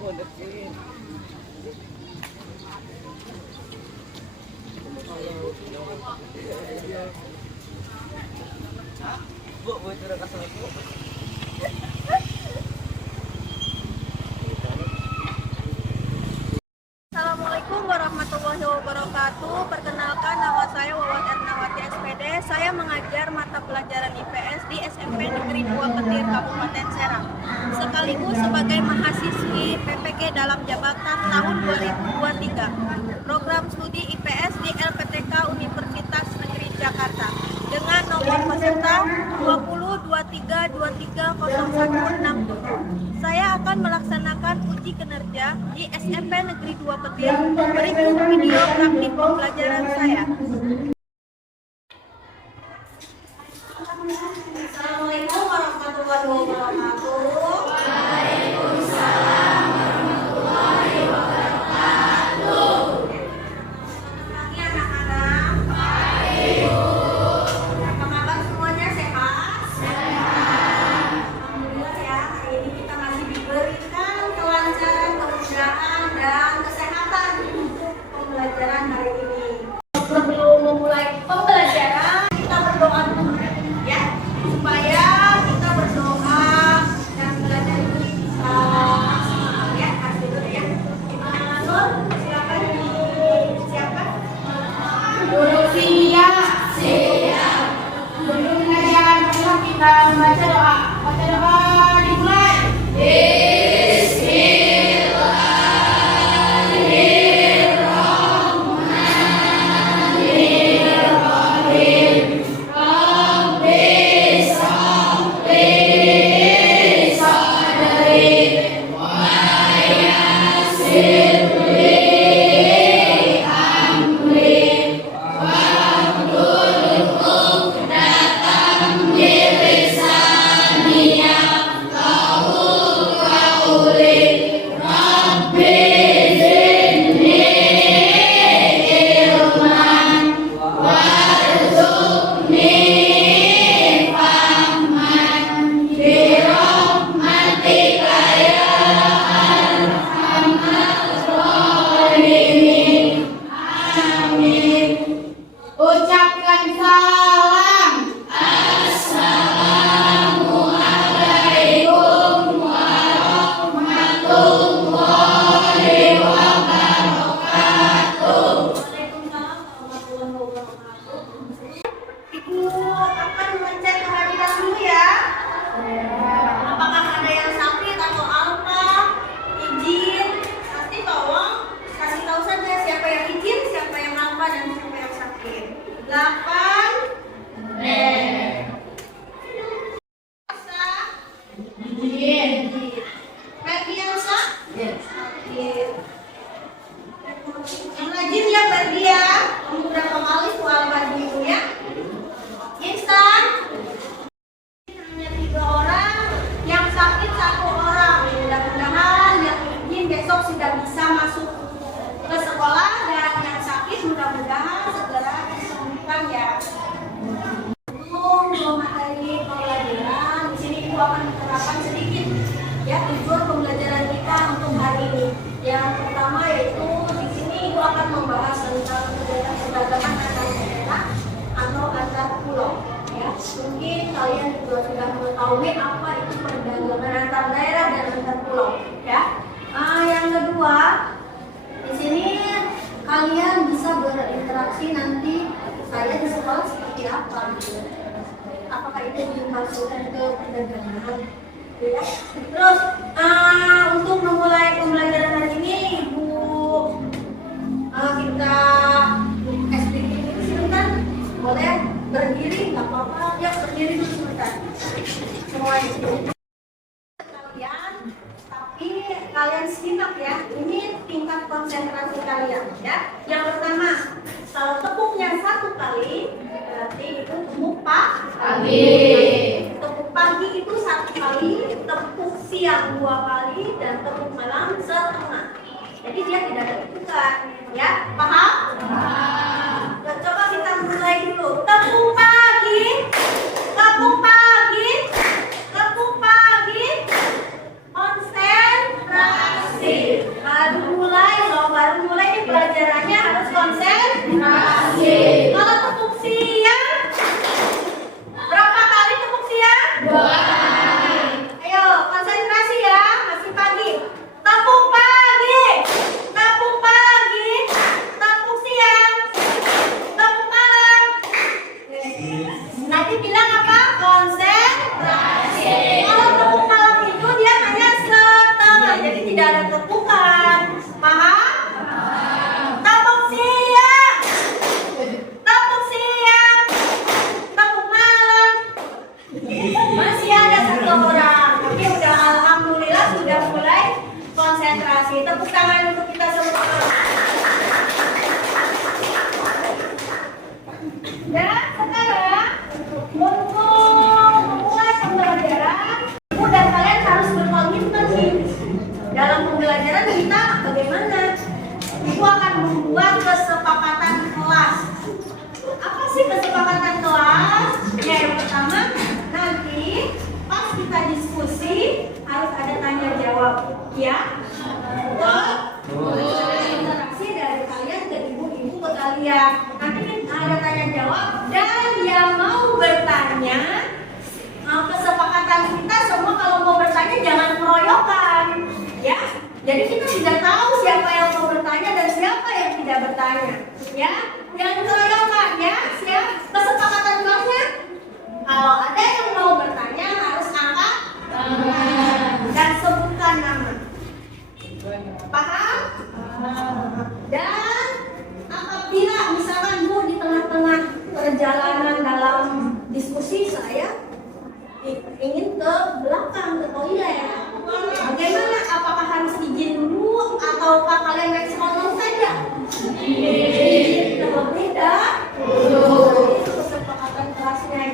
Assalamualaikum warahmatullahi wabarakatuh. Perkenalkan, nama saya Wawan Ernawati SPD. Saya mengajar mata pelajaran IPS di SMP Negeri 2 Petir, Kabupaten Serang. Sekaligus sebagai mahasiswi PPG dalam jabatan tahun 2023. Program studi IPS di LPTK Universitas Negeri Jakarta dengan nomor peserta 2023230167. Saya akan melaksanakan uji kinerja di SMP Negeri 2 Petir. Berikut video praktik pembelajaran saya. Assalamualaikum warahmatullahi wabarakatuh. Waalaikumsalam warahmatullahi wabarakatuh. Pagi anak-anak. Baik. Apa kabar semuanya, sehat? Sehat. Alhamdulillah ya, hari ini kita masih diberikan kelancaran, kemudahan, dan kesehatan untuk pembelajaran hari ini. Sebelum memulai pembelajaran, kita berdoa dulu ya, supaya kita berdoa dan belajar ini bisa maksimal ya. Kasih dulu ya. Nur, silakan disiapkan. Duduk siap. Siap. Duduk pengajian, kita membaca doa. Baca doa dimulai. Ucapkan salam. Assalamualaikum warahmatullahi wabarakatuh. Waalaikumsalam warahmatullahi wabarakatuh. Ibu akan mengecek kehadiran dulu ya. Apakah ada yang sakit atau apa? Izin. Nanti tolong kasih tahu saja siapa yang izin, siapa yang apa, dan siapa yang sakit. 8. Ferdiansa? Sakit. Yang rajin ya Ferdi ya. Kamu berapa kali soal baju itu ya? Instan. Hanya 3 orang, yang sakit 1 orang. Mudah-mudahan yang izin besok sudah bisa masuk ke sekolah, dan yang sakit mudah-mudahan segera disembuhkan ya. Sebelum materi pembelajaran, di sini Ibu akan menerapkan sedikit ya tujuan pembelajaran kita untuk hari ini. Yang pertama yaitu di sini Ibu akan membahas tentang perdagangan antar daerah atau antar pulau. Ya, mungkin kalian juga sudah mengetahui apa itu perdagangan antar daerah dan antar pulau. Ya, yang kedua di sini kalian bisa berinteraksi nanti saya di sekolah seperti apa gitu. Apakah itu dimasukkan ke perdagangan? Ya. Terus untuk memulai pembelajaran hari ini Ibu kita SPK ini sebentar, boleh berdiri nggak apa-apa ya, berdiri dulu sebentar semua itu kalian, tapi kalian simak ya, ini tingkat konsentrasi kalian ya. Yang pertama, kalau tepuknya 1 kali berarti itu tepuk pagi. Tepuk pagi itu 1 kali, tepuk siang 2 kali, dan tepuk malam setengah. Jadi dia tidak ada hitungan, ya, paham? Paham. Coba kita mulai dulu. Tepuk pagi, tepuk pagi, tepuk pagi. Konsentrasi. Ya? Betul? Interaksi dari kalian ke ibu-ibu ke kalian. Nanti ada tanya jawab dan yang mau bertanya, kesepakatan kita semua kalau mau bertanya jangan keroyokan, ya. Jadi kita tidak tahu siapa yang mau bertanya dan siapa yang tidak bertanya, ya. Jangan keroyokan, ya. Siap? Kesepakatan kelasnya? Kalau ada yang mau bertanya harus angkat dan sebutkan nama. Paham? Dan apabila misalkan Bu di tengah-tengah perjalanan dalam diskusi saya ingin ke belakang, ke toilet, bagaimana? Apakah harus izin dulu ataukah kalian naik sekolah saja? Kalau beda, itu kesepakatan kelasnya.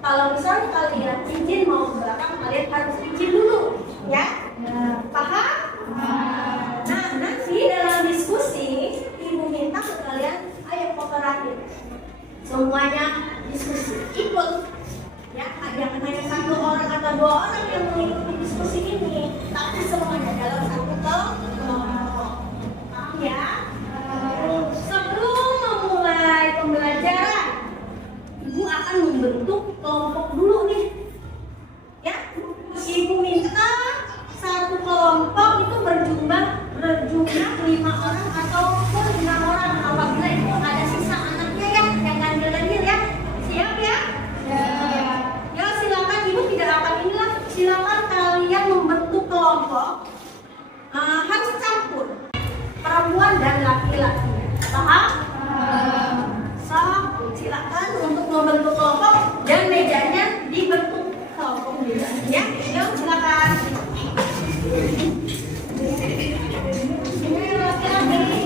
Kalau misalnya kalian izin mau ke belakang, kalian harus izin dulu, ya? Paham? Nah, nanti dalam diskusi ibu minta ke kalian, ayo kooperatif, semuanya diskusi, ikut. Ya, jangan hanya satu orang atau dua orang yang mengikuti diskusi ini, tapi semuanya dalam satu kelompok. Ya. Sebelum memulai pembelajaran, ibu akan membentuk kelompok dulu nih. Ya, ibu minta satu kelompok itu berjumlah 5 orang ataupun 6 orang. Apabila itu ada sisa anaknya ya, yang ganjil-ganjil ya. Siap ya? Ya, silakan ibu tidak akan inilah. Silakan kalian membentuk kelompok. Harus campur perempuan dan laki-laki. Paham? So, silakan untuk membentuk kelompok dan mejanya dibentuk kelompok juga. Ya, yuk silakan. Ini laki-laki.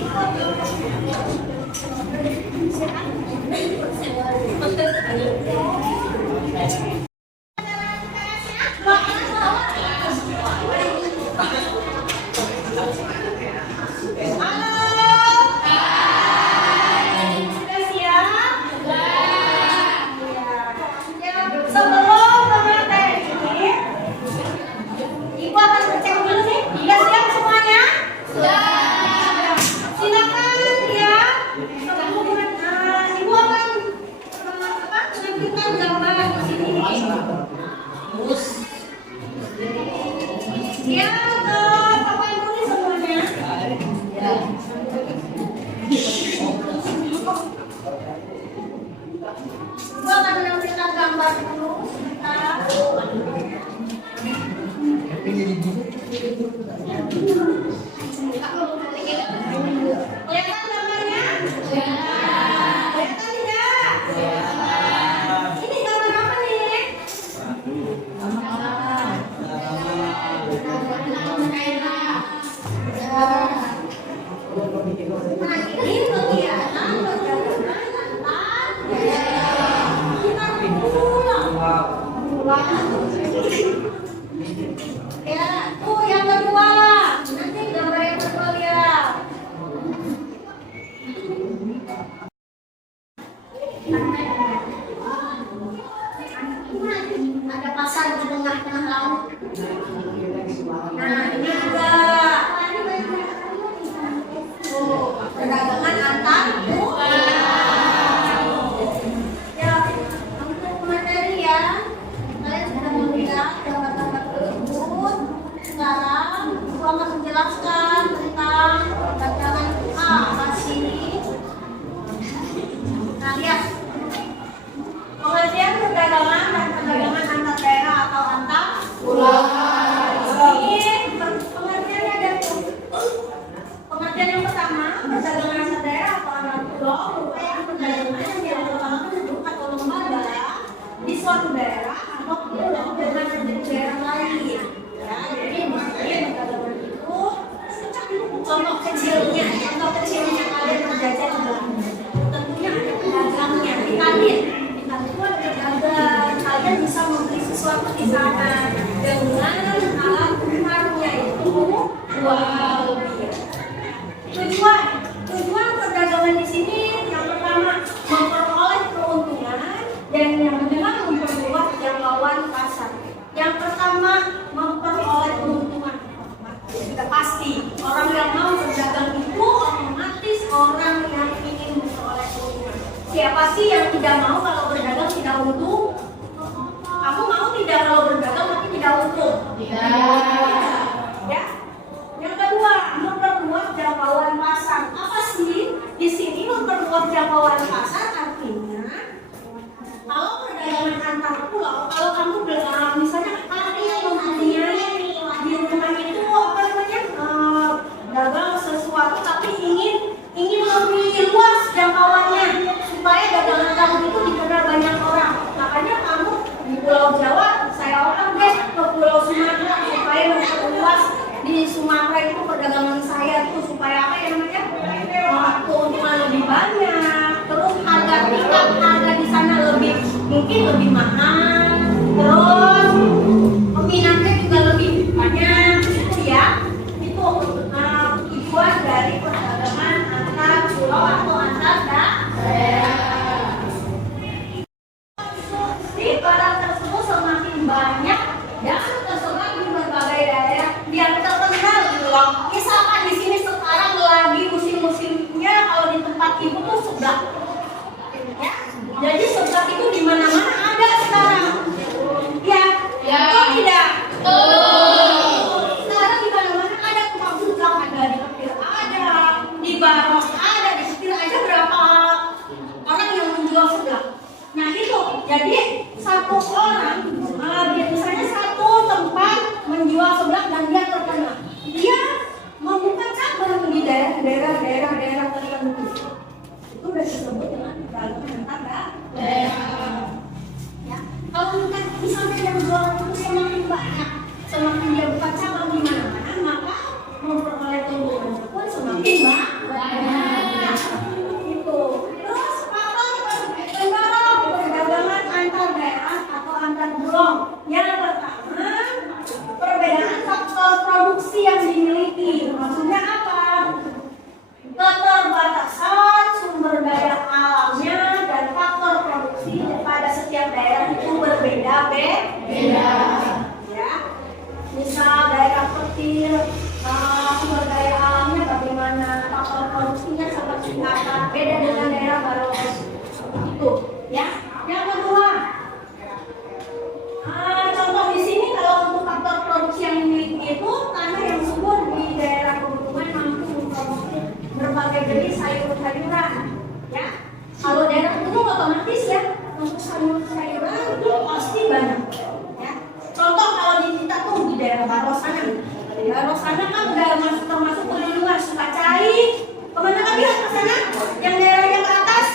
Ya, yang kedua. Nanti gambar yang kedua lihat. Ada pasar di tengah-tengah laut. Nah, ini juga. Perdagangan antar ya, untuk materi ya, kalian sudah melihat gambar-gambar tersebut. Sekarang aku akan menjelaskan tentang perdagangan apa sih. Nah, lihat pengertian perdagangan dan perdagangan antar daerah atau antar pulau. Ini pengertiannya ada tuh. Pengertian yang pertama, perdagangan antar daerah atau antar pulau merupakan perdagangan yang dilakukan penduduk atau lembaga di suatu daerah atau pulau dengan penduduk daerah lain. Ya, jadi perdagangan itu contoh kecilnya kalian berjajan di Belanda. Tentunya ada pedagangnya, Italian itu ada pedagang. Kalian bisa membeli sesuatu di sana dengan alat tukarnya itu jual beli. Tujuan perdagangan di sini yang pertama memperoleh keuntungan dan yang kedua memperluas jangkauan pasar. Yang pertama memperoleh keuntungan. Siapa sih yang tidak mau kalau berdagang tidak untung? Kamu mau tidak kalau berdagang tapi tidak untung? Ya. Yang kedua, memperluas jangkauan pasar. Apa sih? Di sini memperluas jangkauan pasar artinya kalau perdagangan antar pulau, kalau kamu misalnya ada yang mempunyai di rumah itu apa namanya dagang sesuatu tapi ingin lebih luas jangkauannya supaya dagangan kamu itu dikenal banyak orang. Makanya kamu di Pulau Jawa saya orang deh ke Pulau Sumatera supaya memperluas di Sumatera itu perdagangan saya itu supaya apa ya namanya keuntungan lebih banyak. Terus harga di sana mungkin lebih mahal. Terus peminatnya juga lebih banyak gitu ya. Itu tujuan dari perdagangan antar pulau atau antar daerah. Di barang tersebut semakin banyak dan tersebar di berbagai daerah biar terkenal gitu loh. Misalkan di sini sekarang lagi musim-musimnya kalau di tempat ibu tuh seblak. Ya. Jadi seblak itu di mana-mana ada sekarang. Ya. Atau tidak? Sekarang di mana-mana ada tukang seblak, ada di Petir ada, di Baros ada, di Setir aja berapa orang yang menjual seblak. Nah itu, jadi satu orang, misalnya satu tempat menjual seblak dan dia terkenal. Dia membuka cabang di daerah tertentu. Itu udah disebut dengan perdagangan antar daerah. Ya, kalau bukan misalnya yang jualan itu semakin banyak, semakin dia buka cabang di mana-mana, maka memperoleh keuntungannya pun semakin banyak. Itu. Terus pendorong perdagangan antar daerah atau antar pulau. Yang pertama, perbedaan faktor produksi yang dimiliki. Maksudnya apa? Keterbatasan sumber daya alamnya dan faktor produksi pada setiap daerah itu berbeda-beda. Ya, misal daerah Petir, sumber daya alamnya bagaimana, faktor produksinya seperti apa, beda dengan daerah Baros. Itu, ya. Yang kedua, contoh di sini kalau untuk faktor produksi yang dimiliki itu tanah yang subur di daerah pegunungan mampu memproduksi berbagai jenis sayur-sayuran, ya. Kalau daerah gunung otomatis ya untuk sayur-sayuran itu pasti banyak, ya. Contoh kalau di kita tuh di daerah Baros sana, kan udah termasuk pegunungan Sukacai. Kemana lagi ke sana? Yang daerah yang ke atas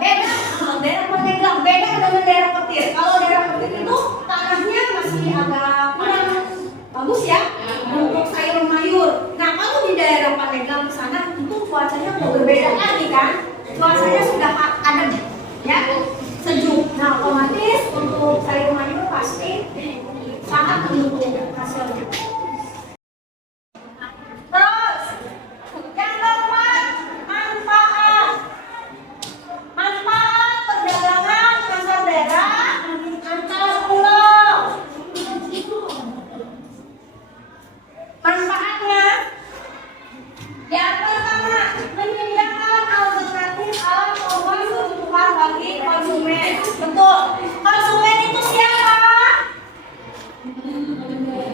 beda, daerah Pandeglang beda dengan daerah Petir. Kalau daerah Petir itu tanahnya masih agak kurang bagus ya untuk sayur mayur. Nah kalau di daerah Pandeglang ke sana itu cuacanya udah berbeda lagi kan, cuacanya sudah ada ya sejuk. Nah otomatis untuk sayur mayur pasti sangat mendukung hasilnya. Terus yang keempat, manfaat perdagangan antar daerah antar pulau. Manfaatnya yang pertama, menyediakan alternatif alat produksi kebutuhan bagi konsumen. Betul, konsumen itu siapa?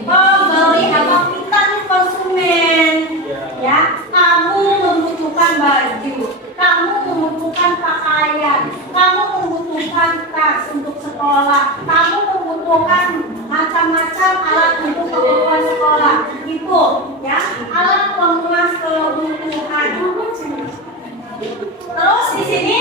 Pembeli atau kita nih konsumen. Ya, kamu membutuhkan baju, kamu membutuhkan pakaian, kamu membutuhkan tas untuk sekolah, kamu membutuhkan macam-macam alat untuk keperluan sekolah. Itu ya, alat pemenuhan kebutuhan. Terus di sini,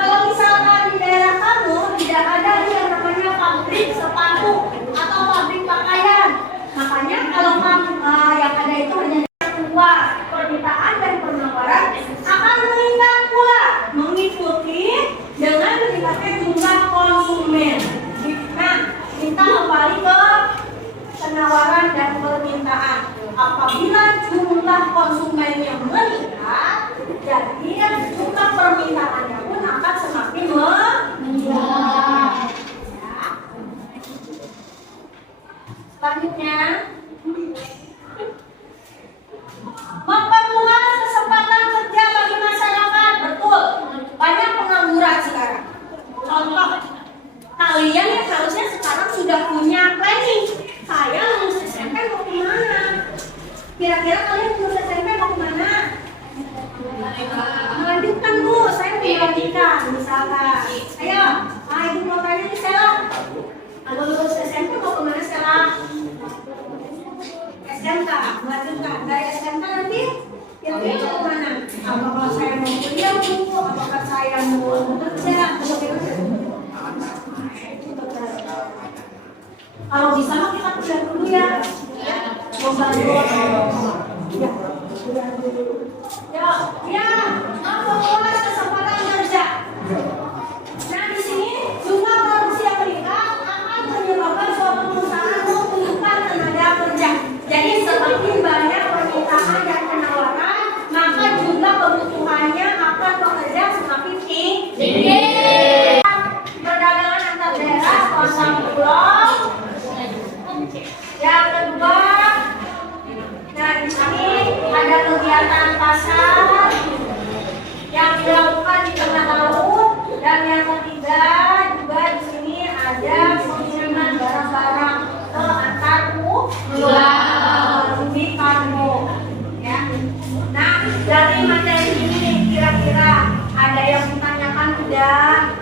kalau misalkan di daerah kamu tidak ada yang namanya pabrik sepatu atau pabrik pakaian, makanya kalau kamu yang ada itu hanya dua, permintaan dan penawaran akan meningkat pula mengikuti dengan meningkatnya jumlah konsumen. Nah, kita kembali ke penawaran dan permintaan. Apabila jumlah konsumennya meningkat, jadi jumlah permintaannya pun akan semakin meningkat. Ya. Selanjutnya, memperluas kesempatan kerja bagi masyarakat. Betul. kalian ya harusnya sekarang sudah punya planning. Saya lulus SMP mau kemana? Kira-kira kalian lulus SMP mau kemana? Melanjutkan Bu, saya mau melanjutkan misalkan. Ayo, ibu mau tanya nih Stella. Kalau lulus SMP mau kemana Stella? SMK, melanjutkan. Dari SMK nanti kira-kira mau kemana? Apakah saya mau kuliah Bu? Apakah saya mau bekerja? Kalau bisa mah kita kuliah dulu ya. Membantu. Ya, apa luas kesempatan kerja. Nah di sini jumlah produksi yang meningkat akan menyebabkan suatu perusahaan membutuhkan tenaga kerja. Jadi semakin banyak permintaan dan penawaran, maka jumlah kebutuhannya akan bekerja semakin tinggi. Perdagangan antar daerah, pasar pulau. Yang kedua, nah di sini ada kegiatan pasar yang dilakukan di tengah laut, dan yang ketiga juga di sini ada pengiriman barang-barang ke antar pulau di kargo. Ya. Nah dari materi ini nih, kira-kira ada yang ditanyakan tidak?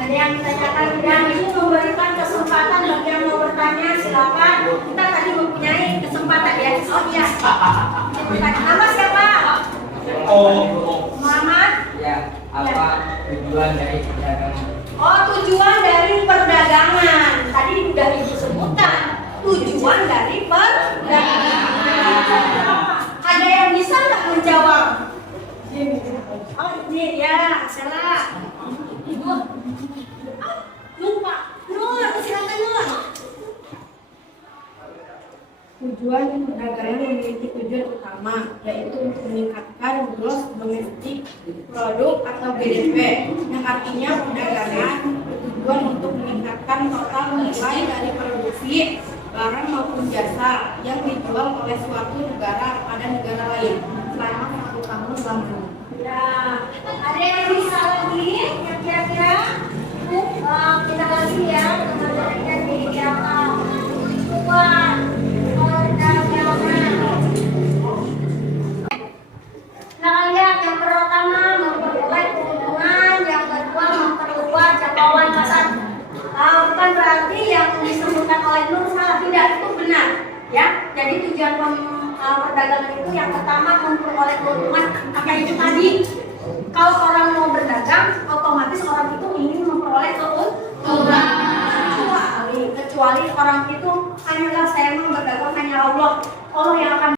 Ada yang ditanyakan tidak? Ibu memberikan kesempatan bagi yang mau bertanya, silakan. Kita tadi mempunyai kesempatan ya. Oh iya. Nama siapa? Muhammad. Ya, apa tujuan dari perdagangan? Oh, tujuan dari perdagangan. Tadi sudah Ibu sebutkan. Tujuan dari perdagangan. Ada yang bisa nggak menjawab? Oh, ini ya, salah. Ibu. Lupa. Nur, silakan Nur. Tujuan perdagangan memiliki tujuan utama, yaitu untuk meningkatkan gross domestic product atau GDP, yang artinya perdagangan bertujuan untuk meningkatkan total nilai dari produksi barang maupun jasa yang dijual oleh suatu negara pada negara lain selama 1 tahun lamanya. Ya, ada yang bisa lagi yang kira-kira kita lagi ya teman-teman di tujuan perdagangan. Nah kalian yang pertama memperoleh keuntungan, yang kedua memperluas jangkauan pasar. Bukan berarti yang disebutkan oleh Nur salah, tidak, itu benar ya. Jadi tujuan perdagangan itu yang pertama memperoleh keuntungan. Maka itu tadi kalau orang mau berdagang, otomatis orang itu ingin memperoleh keuntungan. Kecuali orang itu hanyalah saya mau berdagang hanya Allah yang akan.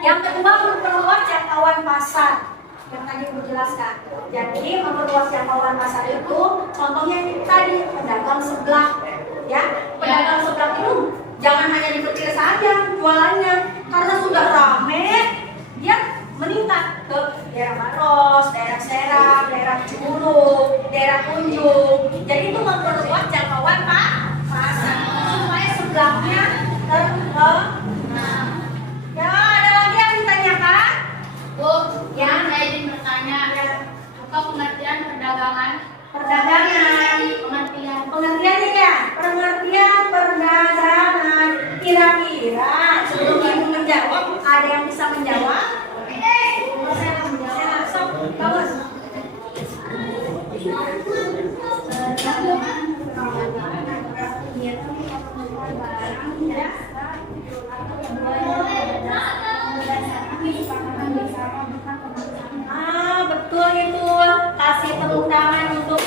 Yang kedua memperluas jangkauan pasar. Yang tadi menjelaskan. Jadi memperluas jangkauan pasar itu contohnya ini tadi pedagang seblak, ya. Pedagang seblak itu jangan hanya di Petir saja jualannya, karena sudah rame dia meningkat ke daerah Maros, daerah Serang, daerah Curug, daerah Kunjung. Jadi itu memperluas jangkauan pasar supaya seblaknya terkenal. Ya, ada lagi yang ditanyakan? Bu, ya, saya ingin bertanya, apa pengertian perdagangan? Perdagangan. Pengertian ya? Pengertian perdagangan. Kira-kira sebelum Ibu menjawab, ada yang bisa menjawab? Bagus. Betul itu. Kasih tepuk tangan untuk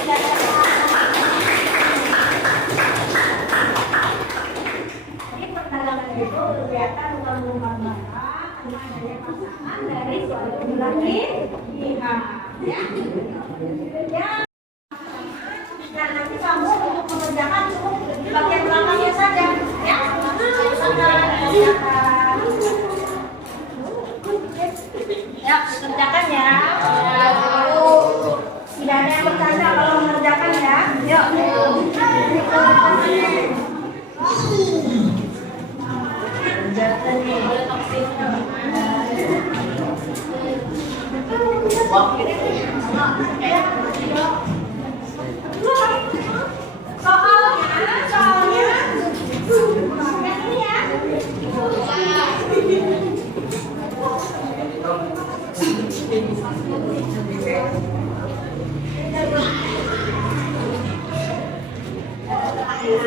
Jadi perdagangan itu kegiatan bukan menumpang barang, hanya adanya pasangan dari suatu belah pihak. Ya. Nah, nanti kamu untuk mengerjakan cukup di bagian belakangnya saja, ya. Ya, dikerjakan ya. Tidak ada yang bercanda kalau mengerjakan ya. Yuk. Wah. Yang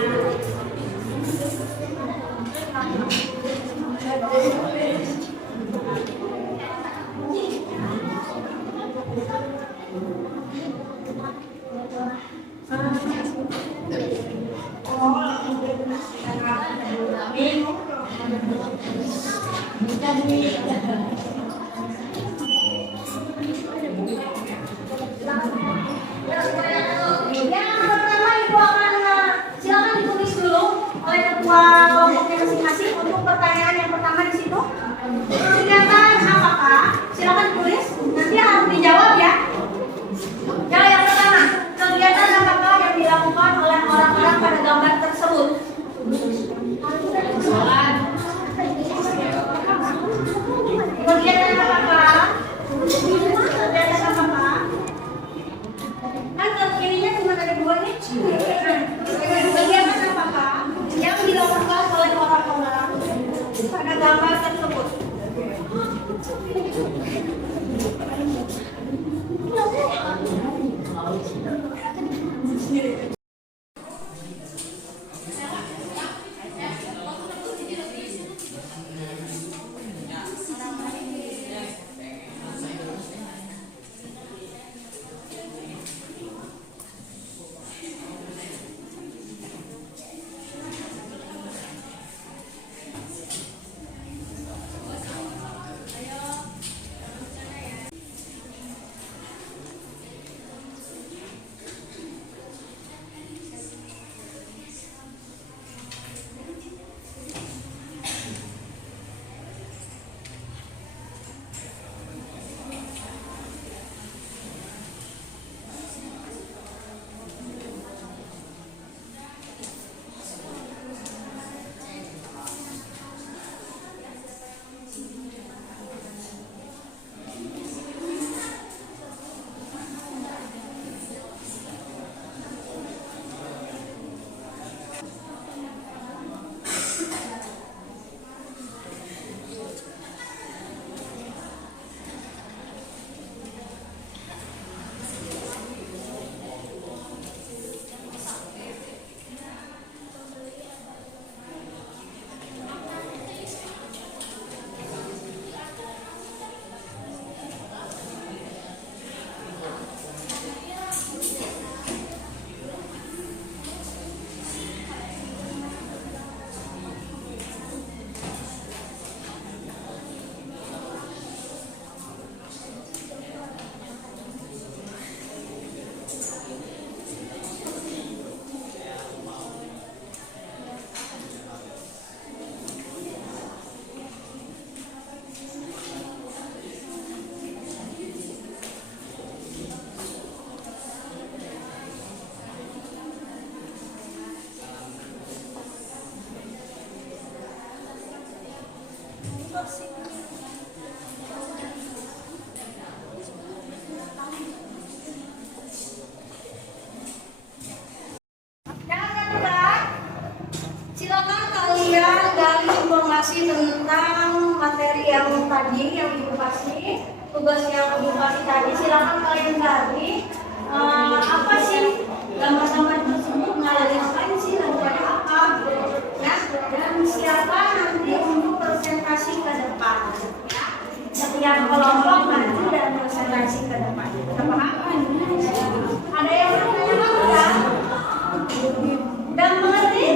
pertama Ibu akan silakan ditulis dulu oleh ketua kelompoknya masing-masing untuk pertanyaan yang pertama di situ. Kegiatan apakah? Silakan tulis. Nanti harus dijawab ya. Yang pertama, kegiatan apakah yang dilakukan oleh orang-orang pada gambar tersebut? Kegiatan apakah? Kegiatan apakah? Kan ininya cuma ada dua nih. Kegiatan apakah yang dilakukan oleh orang-orang pada gambar tersebut? Silakan kalian gali informasi tentang materi yang tadi yang Ibu kasih, tugas yang Ibu kasih tadi. Silakan kalian gali apa sih gambar-gambar tersebut mengajarkan sih daripada apa, ya? Dan siapa nanti untuk presentasi ke depan, ya? Setiap kelompok nanti dan presentasi ke depan. Kita paham? Ada yang bertanya enggak? Dan mengerti?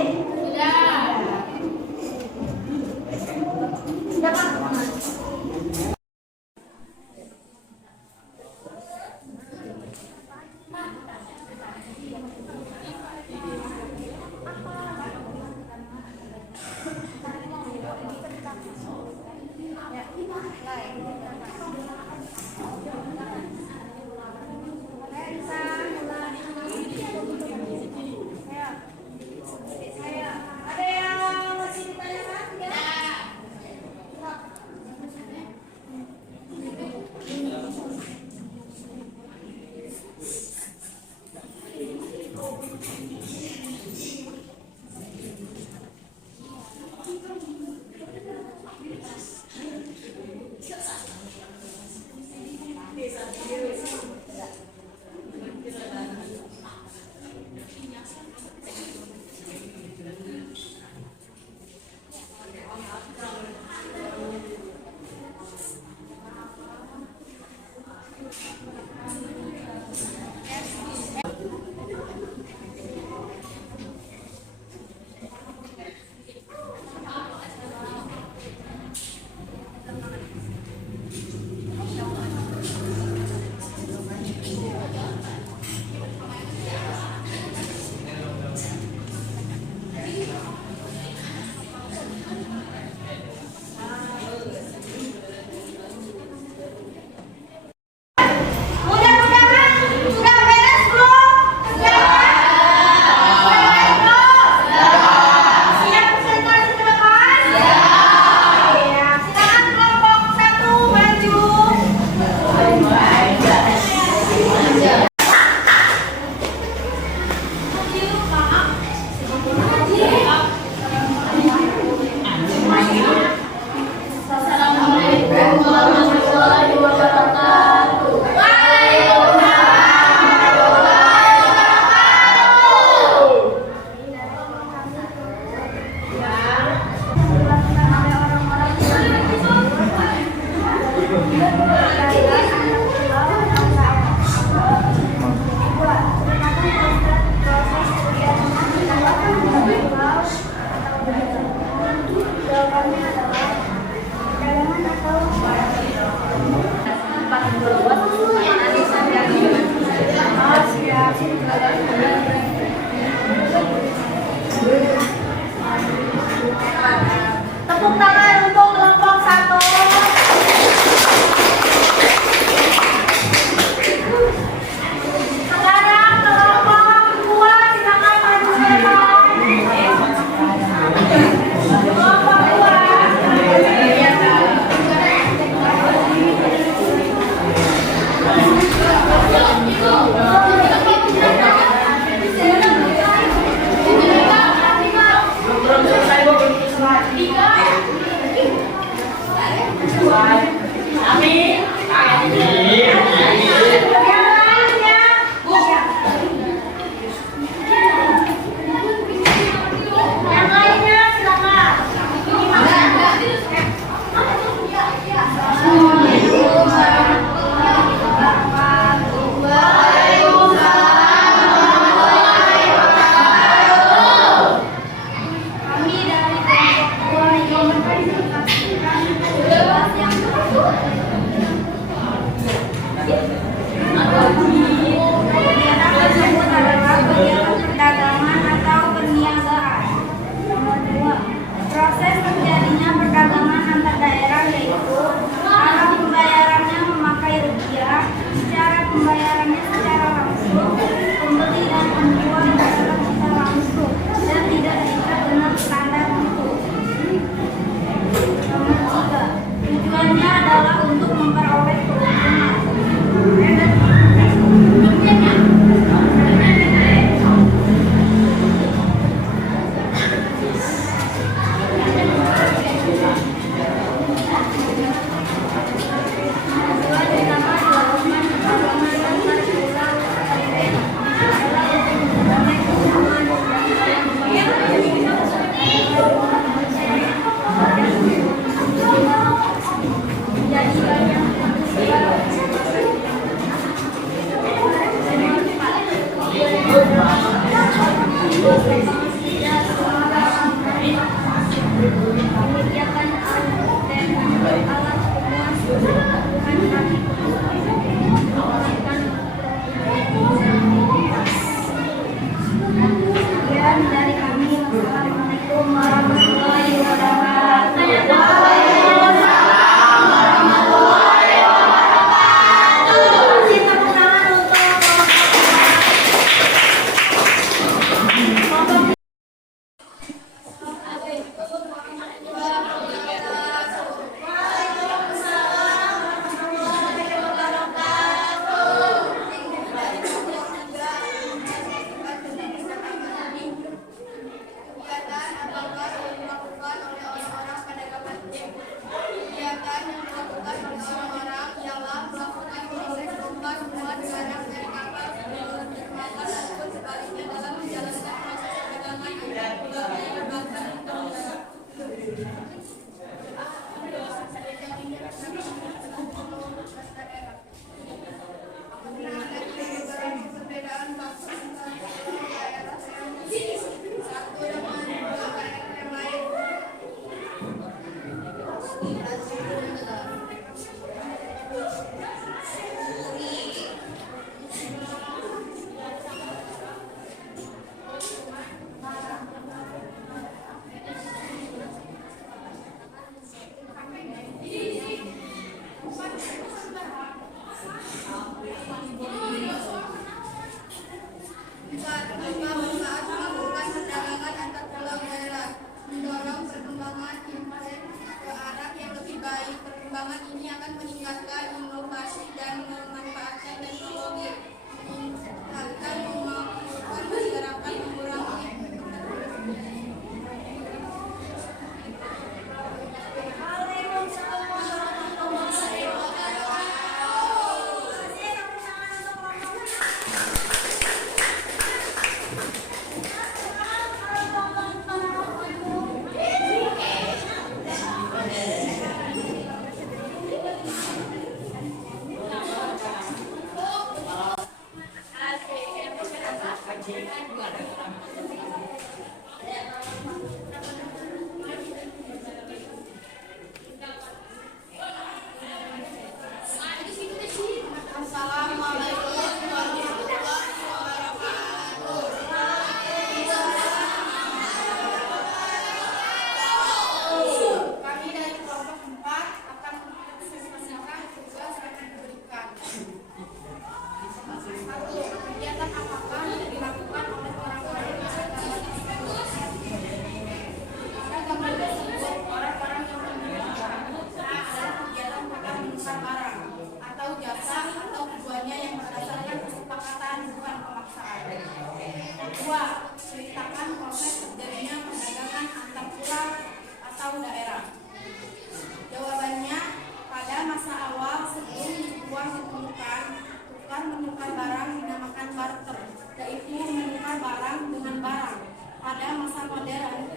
tepuk tangan untuk kelompok 1. Sekarang kelompok 2 silakan maju ke depan. Kelompok 1.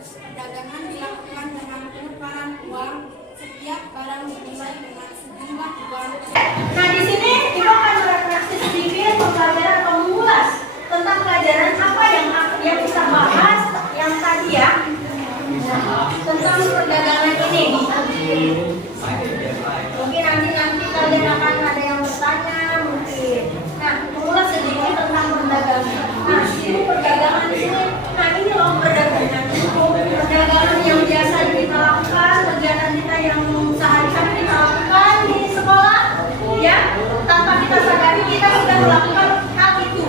Perdagangan dilakukan dengan penukaran uang. Setiap barang dimulai dengan sejumlah uang. Nah, di sini kita akan berefleksi sedikit pembelajaran atau mengulas tentang pelajaran apa yang kita bahas yang tadi ya, tentang perdagangan ini. Mungkin nanti kalian akan ada yang bertanya mungkin. Nah, mengulas sedikit tentang perdagangan. Nah, ini perdagangan ini. Nah, ini loh perdagangan. Perdagangan yang biasa kita lakukan, kegiatan kita yang sehari-hari kita lakukan di sekolah, ya. Tanpa kita sadari kita sudah melakukan hal itu,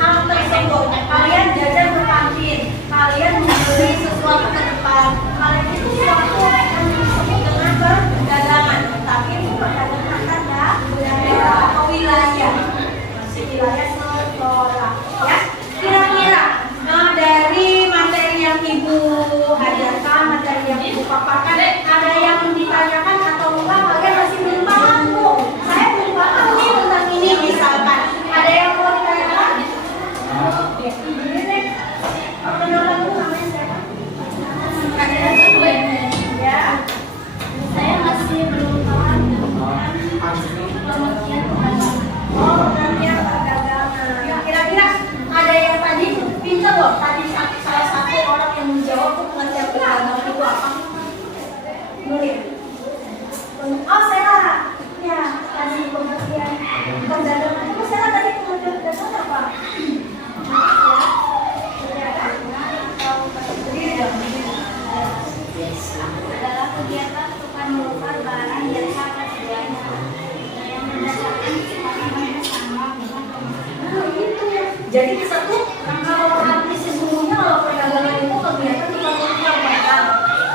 hal tersebut. Kalian jajan ke kantin, kalian membeli sesuatu ke depan, kalian itu suatu yang disebut dengan perdagangan. Tapi itu perdagangan ada daerah atau wilayah, wilayah sekolah, ya. Kira-kira dari materi yang Ibu ajarkan, materi yang Ibu paparkan, ada yang ditanyakan atau enggak? Kalian masih belum paham, Bu? Saya belum paham nih tentang ini misalkan. Ada yang mau ditanyakan? Ini deh. Perkenalan Bu, namanya siapa? Ada yang ya. Saya masih belum paham dengan pengertian perdagangan. Oh, pengertian perdagangan. Kira-kira ada yang tadi pintar loh. Tadi salah satu orang yang menjawab tuh pengertian perdagangan itu apa? Nulis. Oh, Sela. Ya, tadi pengertian perdagangan itu Sela tadi pengertian perdagangan apa? Adalah kegiatan tukar menukar barang yang sama sedianya yang berdasarkan kesepakatan bersama. Nah, itu ya. Jadi kita tuh kalau arti sesungguhnya kalau perdagangan itu kegiatan tukar menukar barang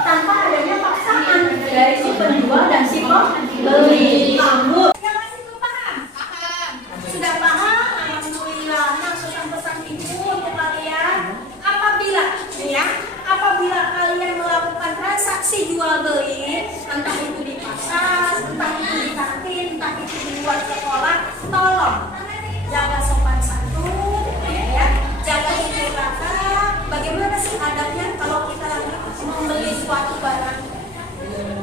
tanpa adanya paksaan dari si penjual dan si pembeli. Kamu yang masih belum paham? Paham. Sudah paham? Alhamdulillah. Nah, pesan-pesan Ibu untuk kalian, apabila kalian melakukan transaksi jual beli, entah itu di pasar, entah itu di kantin, entah itu di luar sekolah, tolong jaga sopan santun, ya, jaga tutur kata. Bagaimana sih adabnya kalau kita lagi membeli suatu barang?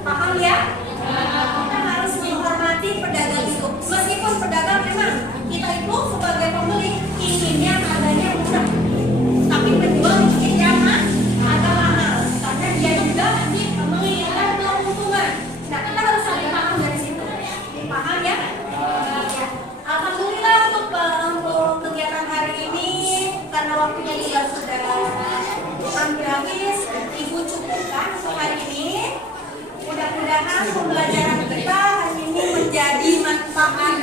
Paham ya? Kita harus menghormati pedagang itu. Meskipun pedagang memang kita itu sebagai pembeli inginnya harganya murah, tapi penjual inginnya agak mahal karena dia juga menginginkan keuntungan. Nah, kita harus saling paham dari situ. Paham ya? Ya. Alhamdulillah untuk kegiatan hari ini karena waktunya juga sudah hampir habis, Ibu cukupkan untuk hari ini. Mudah-mudahan pembelajaran kita hari ini menjadi manfaat